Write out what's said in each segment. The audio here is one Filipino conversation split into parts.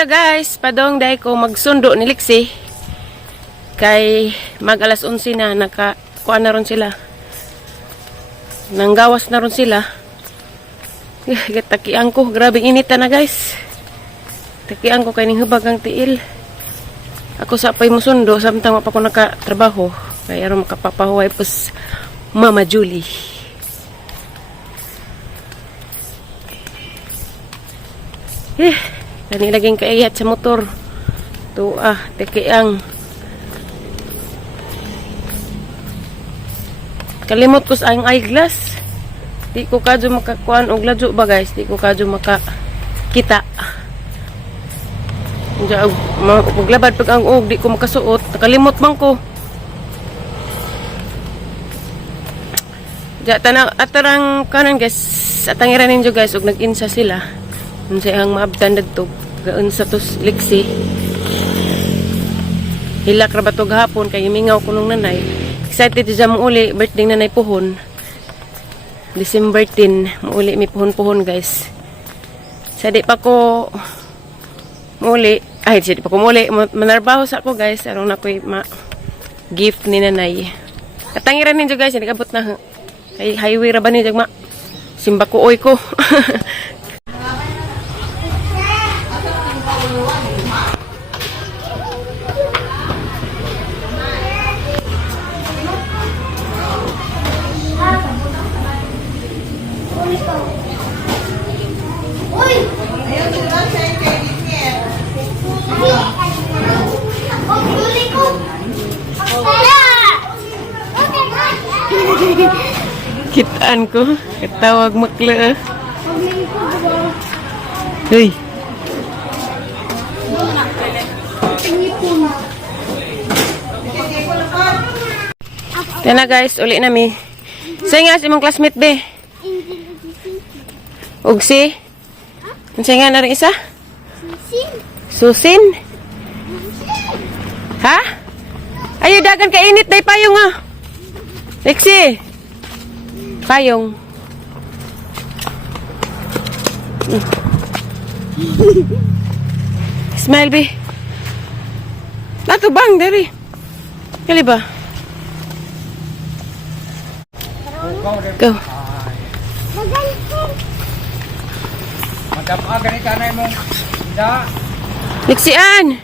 Hello guys, padong dahil ko magsundo ni Lixie. Kay mag alas 11 na, nakakuha na ron sila. Nanggawas na ron sila. Takian ko, grabe inita na guys. Takian ko kay ning hubag ang tiil. Ako sa pay mo sundo, samtang pa ko nakatrabaho. Kaya ron makapapahuway pus Mama Julie. Kani laging kaiyat sa motor. Tekiang. Kalimot ko sa ang eyeglass. Di ko kadyo makakuan og ladyo ba guys. Di ko kadyo makakita. Paglabad pag ang og, di ko makasuot. Nakalimot man ko. Atarang kanan guys. Atangiran ninyo guys. Og nag-insa sila. Unsay ang maabtan dadto gaun sa tos Lixie. Hilak ra ba to gahapon kay mingaw ko nung nanay. Excited siya mo uli birthday nanay Puhon. December 10 mo uli mi puhon guys. Sa di pa ko muli, di pa ko muli manarbaho sa ako guys aron na koy gift ni nanay. Katangiran ninyo guys, nagabot na kay highway ra ba ni jagma. Simba ko oy ko. Kitaan ko, katawag makla. Hey. Tena guys, uli na mi. Say nga si mong classmate be. Ugsi. Say nga na rin isa? Susin. Ha? Ayo dagan ka init day payong ah. Lexi. Payong. Smile be. Lato bang dari. Kali ba? Go. Madam aga ni kanay mo. Da. Lixian.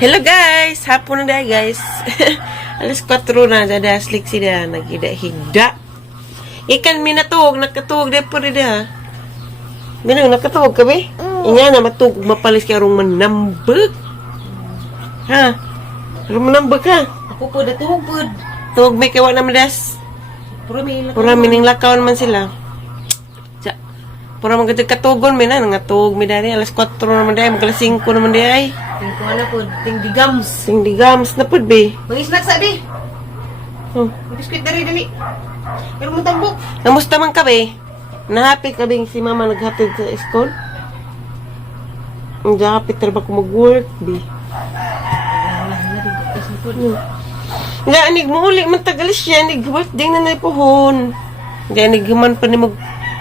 Hello guys, hapon na dahil guys. Alas 4 na dada slik sila nagida-higda. Ikan minatuog, nakatuog na po rin ha. Minang nakatuog ka ba? Inya na matug, mapalis ka rong manambag. Ha? Rong manambag ka? Ako po natuog po. Tuog may kawa na madas. Pura mining lakawan man sila. Pura mga katugon may na, nangatug may dari. Alas 4 naman day, magkalas 5 naman day. Ting ko na po, ting digams. Ting digams na po be. Mag-snack sa di. Biskuit dari dali. Pero mo tambok. Namusta man ka be? Nahapit ka bing si mama naghatid sa school? Hindi hapit talaga ko mag-work be. Nga, anig mo uli, mantagalis siya, anig birthday na na Puhon. Nga, anig man pa ni mag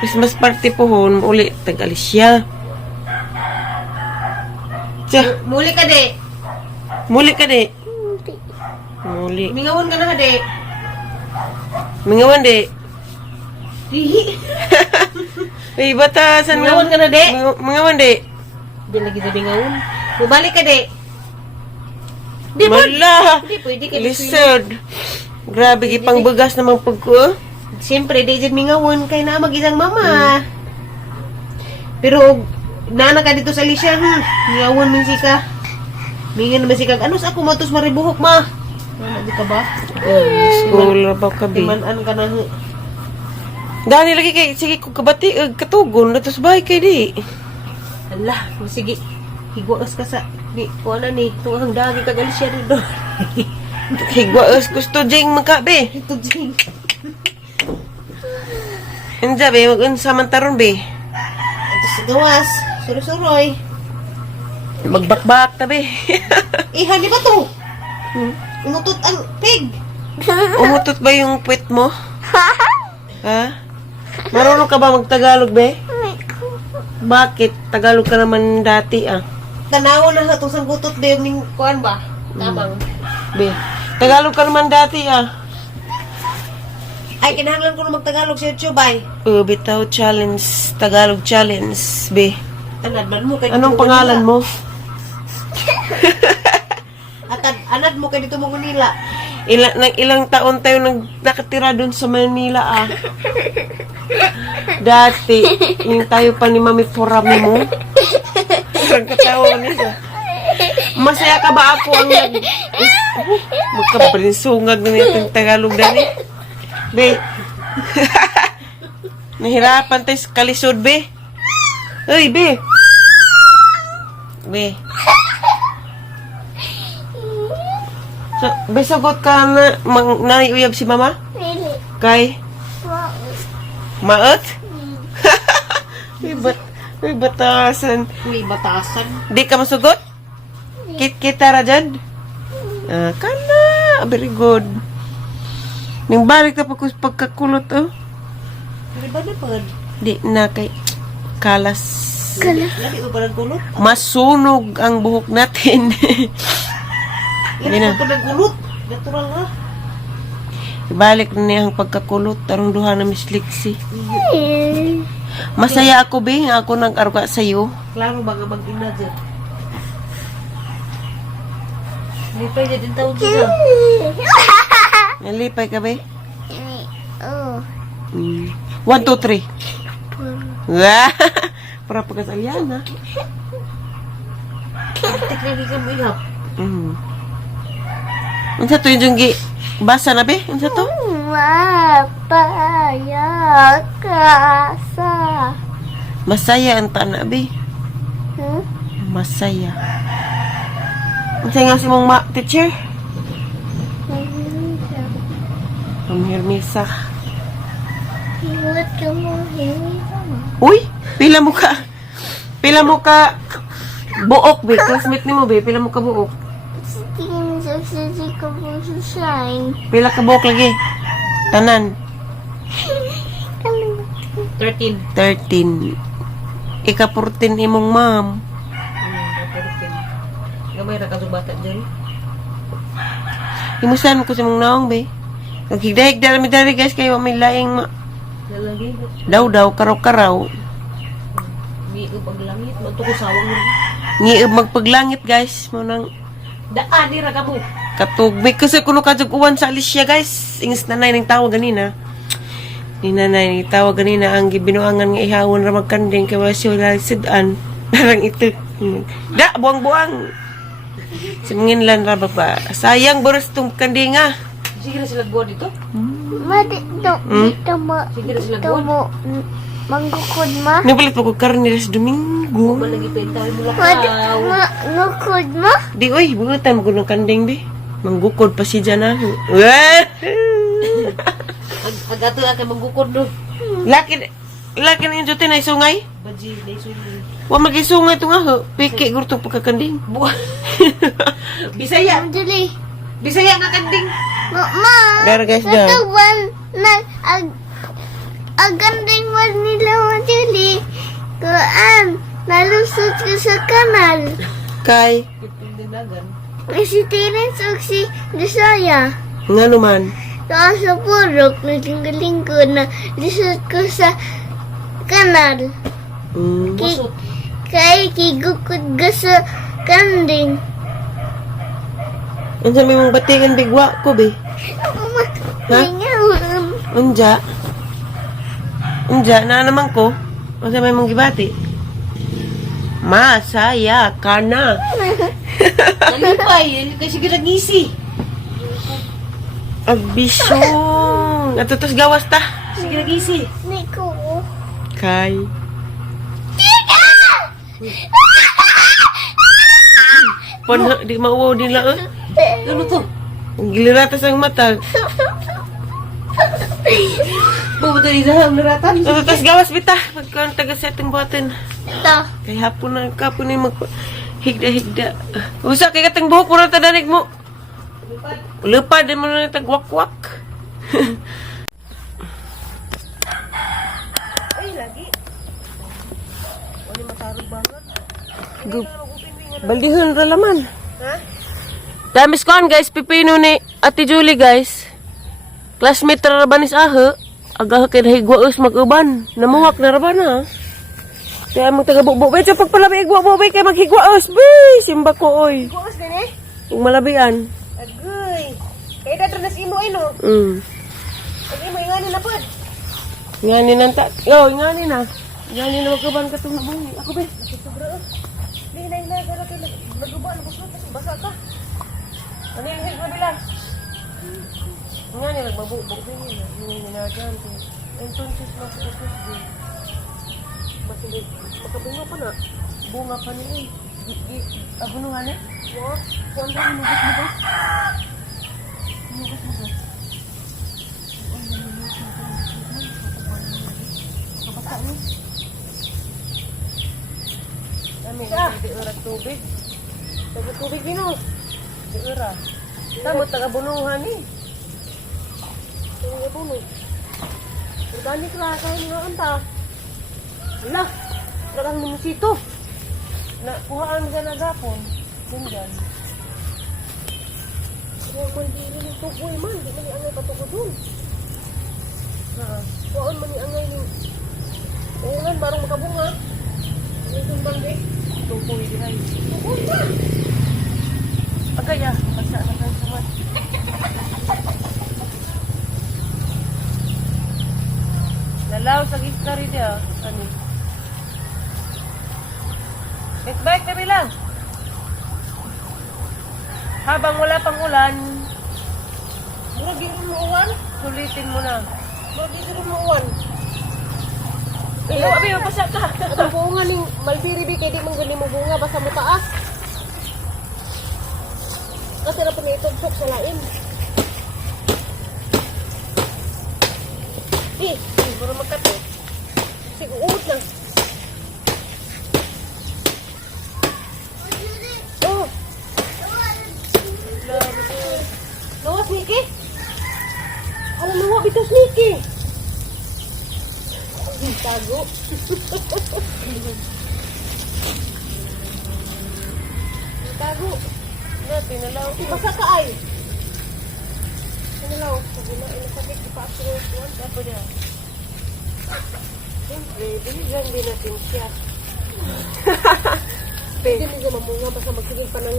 Christmas party Puhon, uli, tagalis siya. Tiya, Muli ka de. muli ka di. Muli. Mingawon ka na de. Mingawan di. Hihi. Ay, batasan Mingawan ka na de. Mingawan di. Di lagi sa mingawon. Mubalik ka de. Di ba? Mala! Di pwede ka. Lizard. Grabe, ipang bugas naman pag ko. Siyempre, di dyan mingawon kay na mag-isang mama. Pero, nana ka dito sa Alicia, mingawon min si ka. Mingan naman si ka. Ano sa ako matos maribuhok, ma? Nana, di ka ba? School ba ka bi? Timanan ka na. Dani lagi kay sige ko kabati katugon natos bay kay di. Allah, sige. Higwaas ka sa di ko na ni tungang dagi ka gali siya dito. Higwaas gusto jing makabe. Ito jing. Enja be mag unsa man taron be. Ito sa gawas, suroy-suroy. Magbakbak tabi. Ihali ba to? Umutot ang pig. Umutot ba yung puwet mo? Ha? Marunong ka ba mag-Tagalog, be? Bakit? Tagalog ka naman dati, ah. Tanaw na sa itong sanggutot ba yung kuhan ba? Tamang. Be, Tagalog ka naman dati, ah. Ay, kinahanglan ko na mag-Tagalog sa YouTube, ay. Bitaw challenge, Tagalog challenge, be. Anad man mo kay Anong dito pangalan Manila. mo? Anad mo kay dito mo Manila. Ilang taon tayo nakatira doon sa Manila, ah. Dati, yung tayo pa ni Mami Forami mo. Parang katawa nito. Masaya ka ba ako ang magkabrinsungag na itong Tagalog dali? Be. Nahirapan tayo sa kalisod, be. Uy, be. Be. So, be, sagot ka na naiuyab si mama? Kay? Maot? Uy, batasan. May batasan. Di ka masugot? Kita ra dyan? Kana. Very good. Nang balik na pagkakulot, oh. Pero ba na pagod? Di na kay kalas. Lagi ko pa nagkulot. Masunog ang buhok natin. Lagi ko pa nagkulot. Natural na. Ibalik na niya ang pagkakulot. Tarong duha na Miss Lixie. Masaya ako, Bing. Ako nag-aruga sa'yo. Klaro ba nga mag-ina dyan? Hindi pa dyan din taon dyan. Nalipay ka, Bing? 1, 2, 3. Para pagkasalian, ha? Tik na hindi ka mo ihap. Ano sa to yung basa na, Be? Ano sa to? Mapaya kasa. Masaya ang tana, Be. Masaya. Ang nga si mong teacher? Ang Hermisa. Iwat ka mo, Hermisa. Uy! Pila mo ka? Pila mo ka buok, Be? Classmate ni mo, Be? Pila mo ka buok? Tingin sa sisi ko po sa shine. Pila ka buok lagi? Tanan? 13. 13. Ika-14 imong ma'am. 13. Gamay ra ka bata dyan. Imusan ko sa mong naong, Be. Naghigdahig dami-dami, guys, kayo may laing Lalagi. daw-daw, karaw-karaw. May upag-langit. Magtukusawang mo. Ngiyab magpaglangit, guys. Munang Daan, di ra ka mo. katugbi. Kasi kuno kajuguan sa Alicia, guys. Ingis nanay ng tawag ganina. Ni nanay ng tawag ganina ang gibinuangan nga ihawon ra magkanding kay wala siya sidan. Narang ito. Da, buang-buang. Siminginlan ra ba? Sayang boros tong kandinga. Sige na sila buwan dito. Mati to, dito mo, Sige na sila dito buwan. mo, manggukod ma. Nabalit pa ko karne sa Domingo. Malagi pentahin mo Mati, lakaw. manggukod ma. Di, oy, bugutan mo ko ng kanding, be. Manggukod pa si Jana. Agato na kay manggukod no. Laki na yung jote na isungay. Baji, na isulong. Wa mag-isungay ito nga, ho. Piki, gurtong pagkakanding. Buwan. Bisaya. Madali. Bisaya nga kanding. Ma, Dar, guys, dar. katawan na, aganding mo nila madali. Kuan, nalusot ko sa kanal. Kay, Itong dinagan. Si Terence o si Desaya. nga naman. Tapos sa purok, naglinggo na lisod ko sa kanal. Busot. Kay kigukod ka sa kanding. Ang sabi mong batikan bigwa ko, be. Ha? Unja. Unja, na naman ko. Ang sabi mong gibati. Masaya ka na. Nalipay. Kasi sige nagisi. Agbisyon. Atutos gawas ta. Sige nagisi. Niko. Kay. Pon, di mauwaw din lang, eh. Ano to? Ang giliratas ang mata. Pumunta rin na naratan. Atutos gawas, bita. Pagkaan taga-setting button. Ito. Kay hapon na, kapon na Higda-higda. Usa kay katong buhok mo na tadanig mo. Lupad din mo na tagwak-wak. Ay, lagi. Wala matarog banget. Baldihon ra laman. Ha? Damis kuan guys, pipino ni Ate Julie guys. Classmate ra ba ni sa aha? Aga kay higwaos mag-uban. Namuwak na ra ba na? Kaya mo taga bubay sa pagpalabi igwa-bubay kay maghigwaos. Bi, simba ko oy. Kuos din eh. Ug malabian. Agoy. Kaya dito na si imo ino. Pag imo ingani na pod. Ngani nang ta. Yo, ngani na. Ngani na magkuban ka tong buhi. Ako be. Sobra. Di na ina gara kay naguba na busot kasi basa ka. Ano yung hig na bilang? Ngani nagbabubok din yun. Ngani na dyan. Entonces, masukusus din. Masilid. Makabunga pa na. Bunga pa niya eh. Abunuhan eh? What? Kung ano yung nugas-nugas? Nugas-nugas. Kapasa niya. Kami, hindi oras tubig. Taga tubig binos. Hindi oras. Tamo, taga-bunuhan eh. Taga-bunuh. Organic lah, kayo nga anta. Wala, lagang numusito. Nakuhaan ka na gapon. Dindyan. Kaya mandiri ng tukoy man. Di man iangay patuko dun. Kuhaan man iangay ng ulan, barong makabunga. Ano yung bangge? Tukoy din ay. Tukoy man! Agay ah, basa na kayo saman. Lalaw sa giskari dia. Ano? Baik-baik kami lang. Habang wala pang ulan, Murag mo uwan? sulitin mo na. Murag mo uwan? Ikaw, abi, mapasa ka. Ang bunga ning malbiribi kay di man gani mo bunga basta mo taas. Kasi ra pa ni itugsok sa lain. Siguro magkato. Sige uot na. Oh, lawas Niki. Alam mo bitos Niki. Tago. Tago. Natin, nalaw. Basa ka ay. Ano lang, sabi na, inasakit pa ako ng Apa dia? Siyempre, binigyan din natin siya. Hindi mo siya mamunga, basta magsigil pa nang...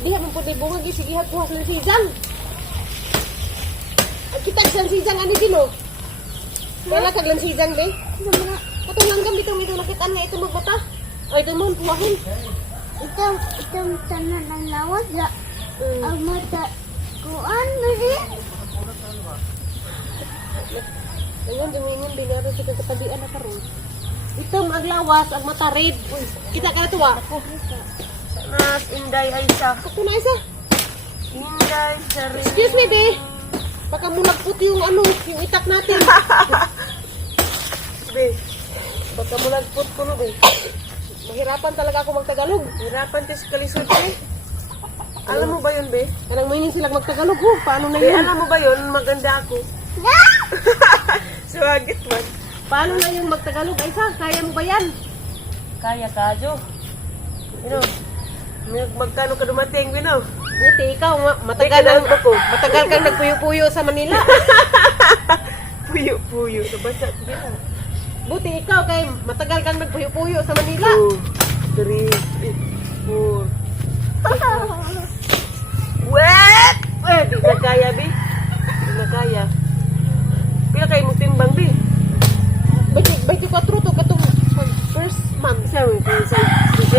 Diha mo po di bunga, gisigihat kuha sa sijang. At kita sa sijang, ano din o? Kaya kag lang sijang, be? Katong langgam dito, may nakitaan nga ito magbata. Ay, ito mo, tuwahin. Itong tanan ng lawas ya. Ang mata kuan mo din. Ayun, dumingon, binaro si kagatabian na karoon. Ito, maglawas, ang mata red. Uy, kita ka na tuwa. Mas Inday Aisha. Ito na isa. Inday Sarili. Excuse me, be. Baka mulagput yung ano, yung itak natin. Be, baka mo lagpot ko no, be. Mahirapan talaga ako magtagalog. Hirapan ka sa kalisod, be. Alam mo ba yun, be? Kanang mainin silang magtagalog. Oh, paano na Be, yun? alam mo ba yun? Maganda ako. Suwagit man. Paano na yung magtagalog? Ay, sa, kaya mo ba yan? Kaya ka, Jo. You know, magkano ka dumating, you know? Buti, ikaw, matagal, matagal kang nagpuyo-puyo sa Manila. Puyo-puyo. Nabasa ko din. Buti ikaw, kay matagal kang nagpuyo-puyo sa Manila. 2, 3, 4. Wet! Eh, di na kaya, Bi. Di na kaya. Pila kayo mo timbang, Bi? 24 to katong first month. Isa mo yung CJ?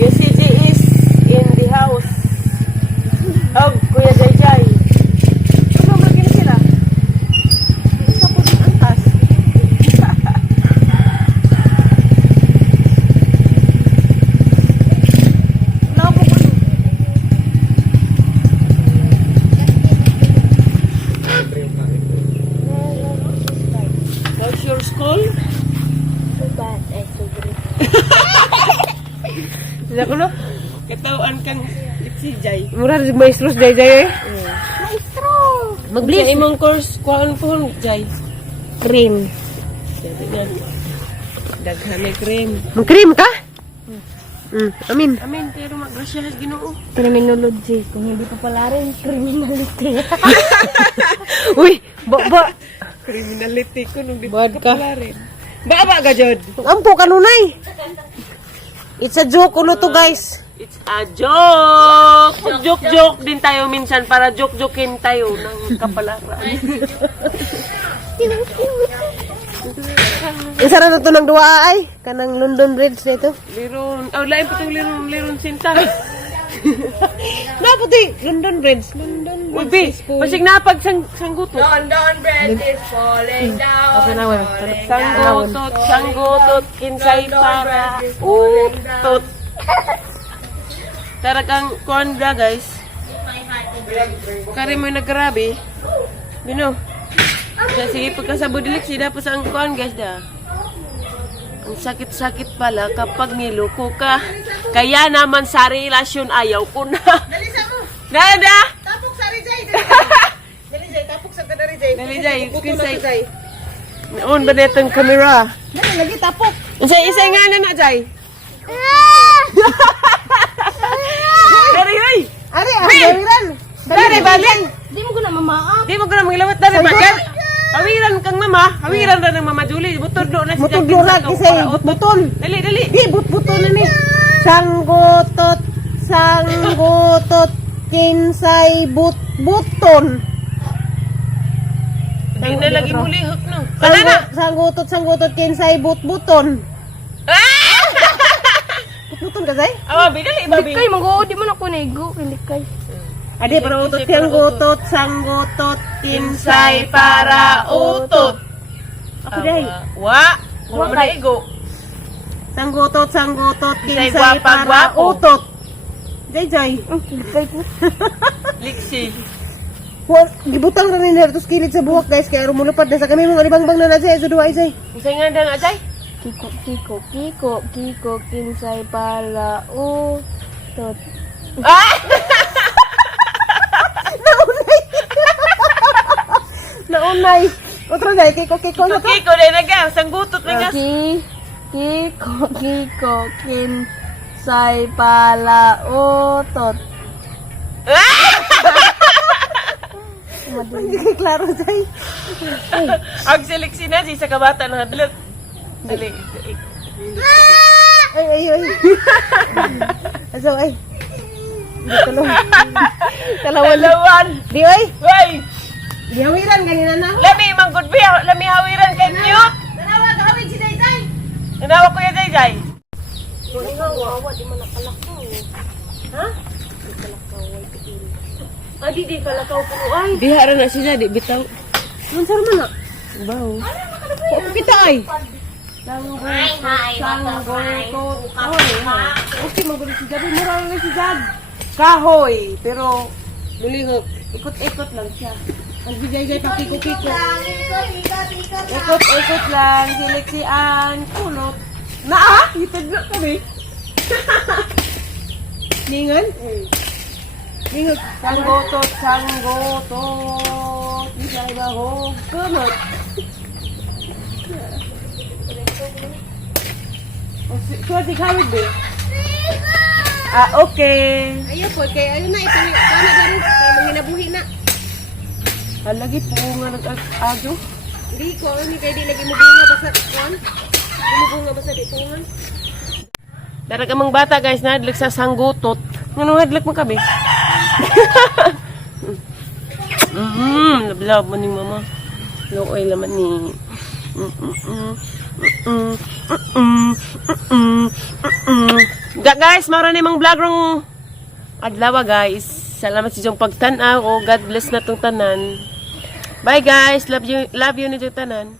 Yung CJ is in the house. Oh, Kuya Jayjay. Ano magin sila? Isa po din antas. Wala po ko. Jay. Mura rin maestros day day eh. Maestro. Sa Mag-bliss. imong course, kuhaan po, Jay. Cream. Sabi na. Daghan na cream. Mag-cream ka? Amin. Amin, pero mag-grasyahas ginoo. Criminology. Kung hindi pa pala rin, criminality. Uy, ba. Criminality ko nung di Bad ka. rin. Baba ka, Jod. Ampo kanunay. It's a joke uno to guys. It's a joke! Joke din tayo minsan para joke-jokein tayo ng kapalaran. Isa na to ng duwa ay. Kanang London Bridge na ito. Liron. Oh, lain po itong liron sinta. Naputi, London Bridge. Uy, B, pasig napag sanggutot. London Bridge is falling down. Okay na, well. Sanggutot, kinsay para utot. Taragang kuhan ba, guys? Kari mo yung nagkarabi. Bino. Sige, pagkasabudilik, sida po sa ang kuhan, guys, da. Ang sakit-sakit pala kapag niloko ka. Kaya naman sa relasyon ayaw ko na. Dalisa mo. Dada! Tapok sa Rizay. Dali Jay, tapok sa kada Rizay. Dali, Jay. Kinsay. Noon ba netong camera? Dali, lagi tapok. Isa nga na, Jay. Dari, hoy! Ari, gawiran. Dari, balik! Di mo ko na mamaak. Di mo ko na maglawat dari, balik! Hawiran kang mama. Hawiran na ng mama Julie. Butod na siya. Butod lurag, kisay, butbuton. Dali, dali. Di, butbuton na ni. Sanggotot, kinsay, butbuton. Hindi na lagi muli hook, no? Ano na? Sanggotot, kinsay, butbuton. Butbuton ka, Zay? Babi, dali, babi. Kay manggo di mo na ko nego kilikay. Adi, para utot yung gutot, sanggotot, kinsay, para utot. Ako day. Wa mo na igo. Sanggotot, Kinsay, kinsay, gwapa, para gwapo. utot. Jay. Kilikay ko. Liksi. Gibutang na nila ito skillet sa buwak, guys. Kaya rumulupad na sa kami mga libangbang na na, Jay. Sa duwa, Jay. Isa nga na, Jay. Kiko, kinsay pala utot. Naunay. Otro, Jay. Kiko. Kiko na naga. Sanggutot na gas. Kiko, kinsay pala utot. Hindi kay klaro, Jay. Ang siliksi na si sa kabata ng hadlot. Dali. Ay. Aso, ay. Kalawan. Di, ay. Way! Dihawiran, ganina na. Lami, manggod biya. Lami hawiran kay cute. Nanawag, hawid si Jay. Nanawa ko yan, Jay. Di kalakaw po. Ay. Dihara na siya, di bitaw. Mansar man na. Baw. O, kita ay. Okay, magulo si Jad. Mura lang si Jad. Kahoy. Pero, lulihok. Ikot-ikot lang siya. Ang bijay-jay pa kiko-kiko. Ikot-ikot lang. Siliksian. Kulot. Hitid na kami. Ningan? Ningan. Sanggotot. Isa'y bahog. Kulot. Suwa si Kawid ba? Okay. Ayo po, kaya ayun na, ito na, sana ganun, kaya manginabuhi na. Lagi po nga nag-adyo. Hindi ko, hindi kayo di lagi mo bunga basta kuwan. Hindi mo bunga basta di tungan. Darag amang bata guys, nahadlag sa sanggutot. Nganong hadlag mo kami? Lablab mo ni mama. Looy laman ni. Guys, mara na yung vlog rong adlaw guys. Salamat sa inyong pagtanaw. God bless na tong tanan. Bye guys. Love you na yung tanan.